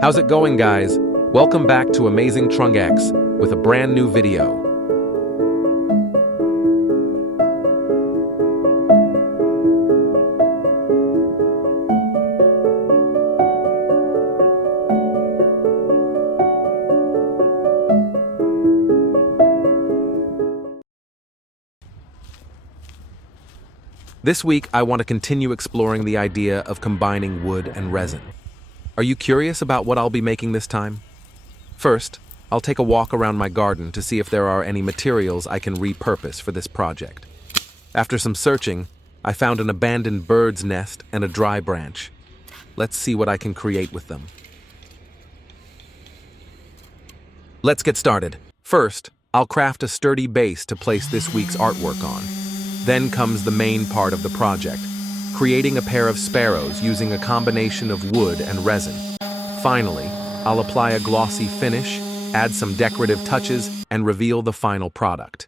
How's it going, guys? Welcome back to Amazing Trung X with a brand new video. This week, I want to continue exploring the idea of combining wood and resin. Are you curious about what I'll be making this time? First, I'll take a walk around my garden to see if there are any materials I can repurpose for this project. After some searching, I found an abandoned bird's nest and a dry branch. Let's see what I can create with them. Let's get started. First, I'll craft a sturdy base to place this week's artwork on. Then comes the main part of the project, creating a pair of sparrows using a combination of wood and resin. Finally, I'll apply a glossy finish, add some decorative touches, and reveal the final product.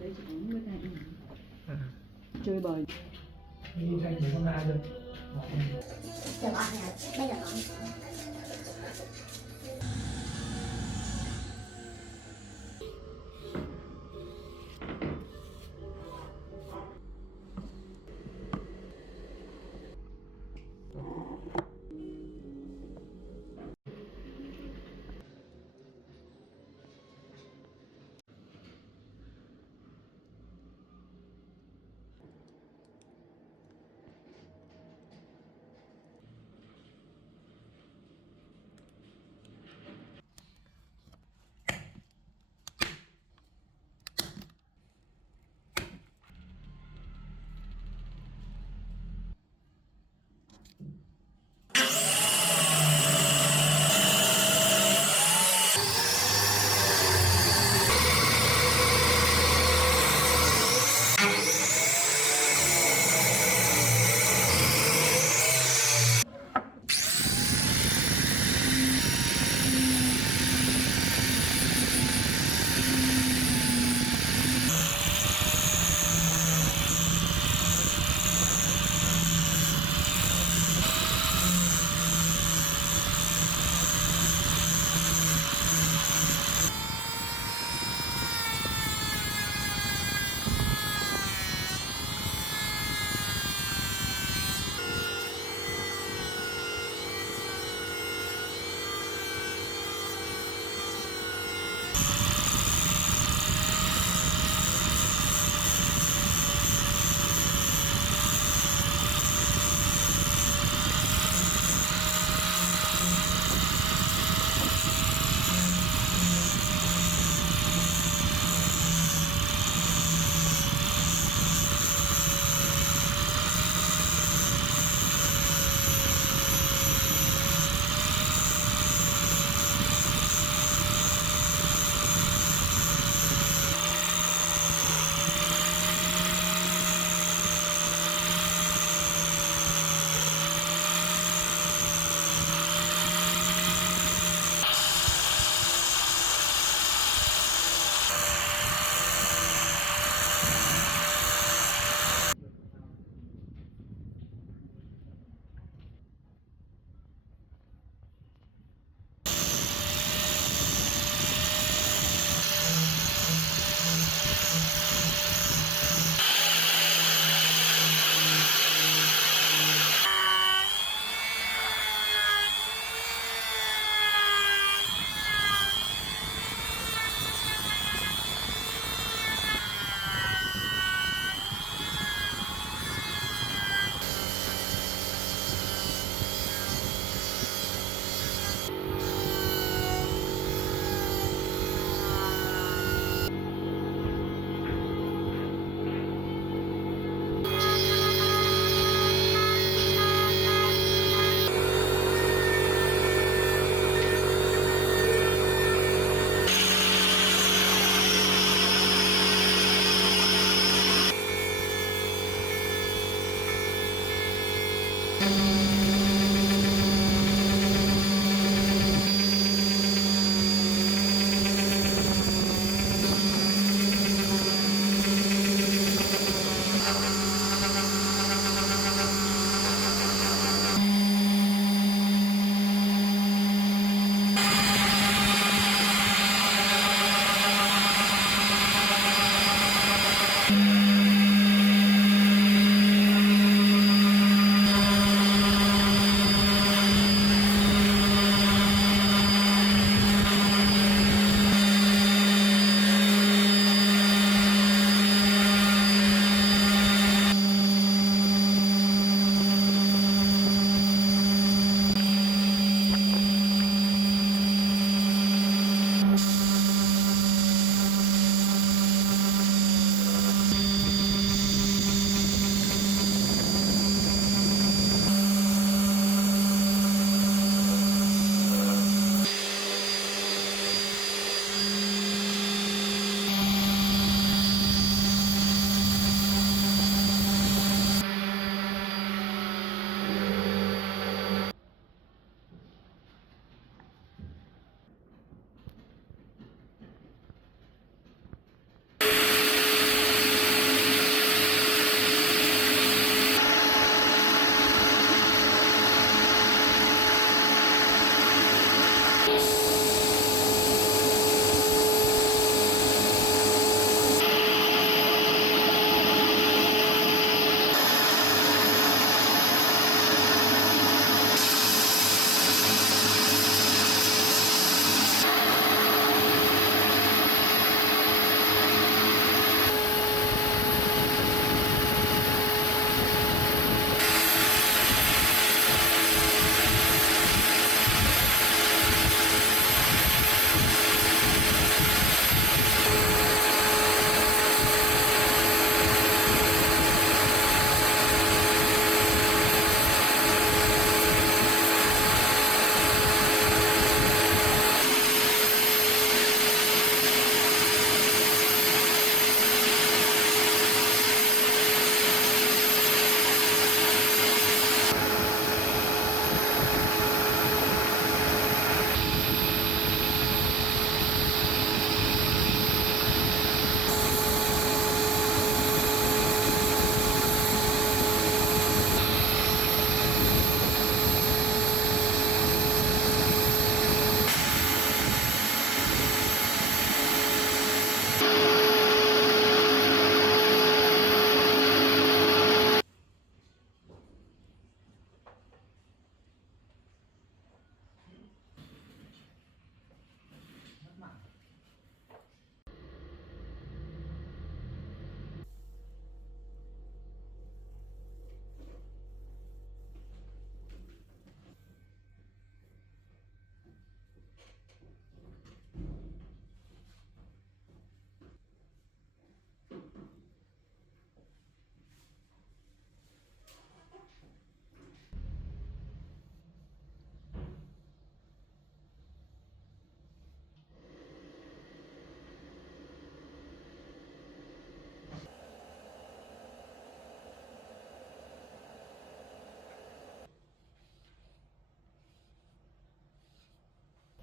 Để chị uống với thằng chơi bời. Đi thành mấy con gà rồi. Được rồi, bây giờ còn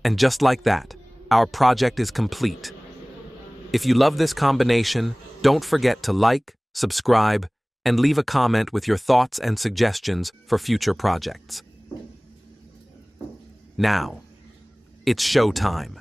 And just like that, our project is complete. If you love this combination, don't forget to like, subscribe, and leave a comment with your thoughts and suggestions for future projects. Now, it's show time.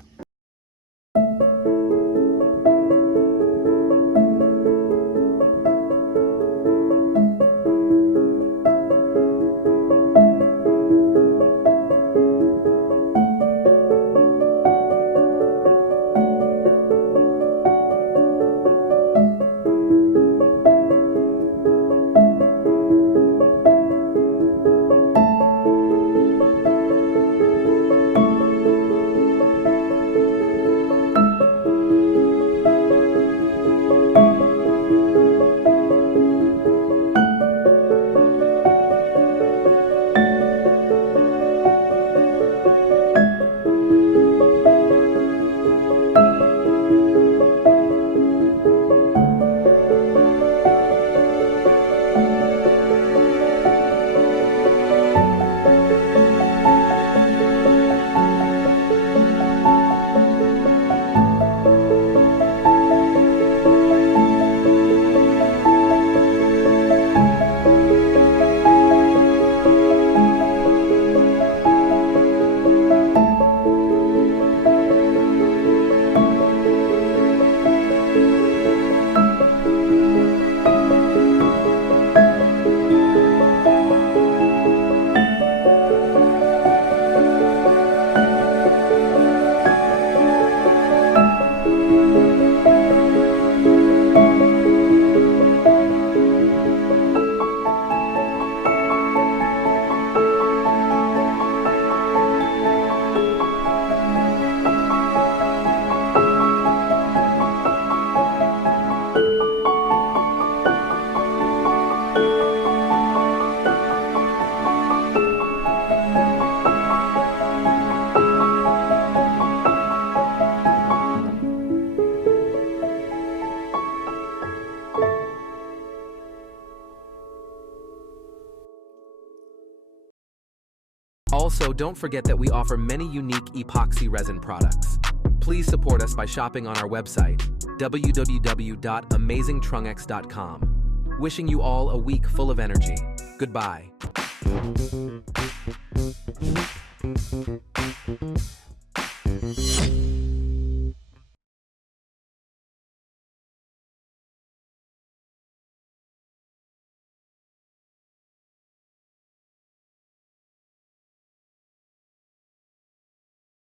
Also, don't forget that we offer many unique epoxy resin products. Please support us by shopping on our website, www.amazingtrungex.com. Wishing you all a week full of energy. Goodbye.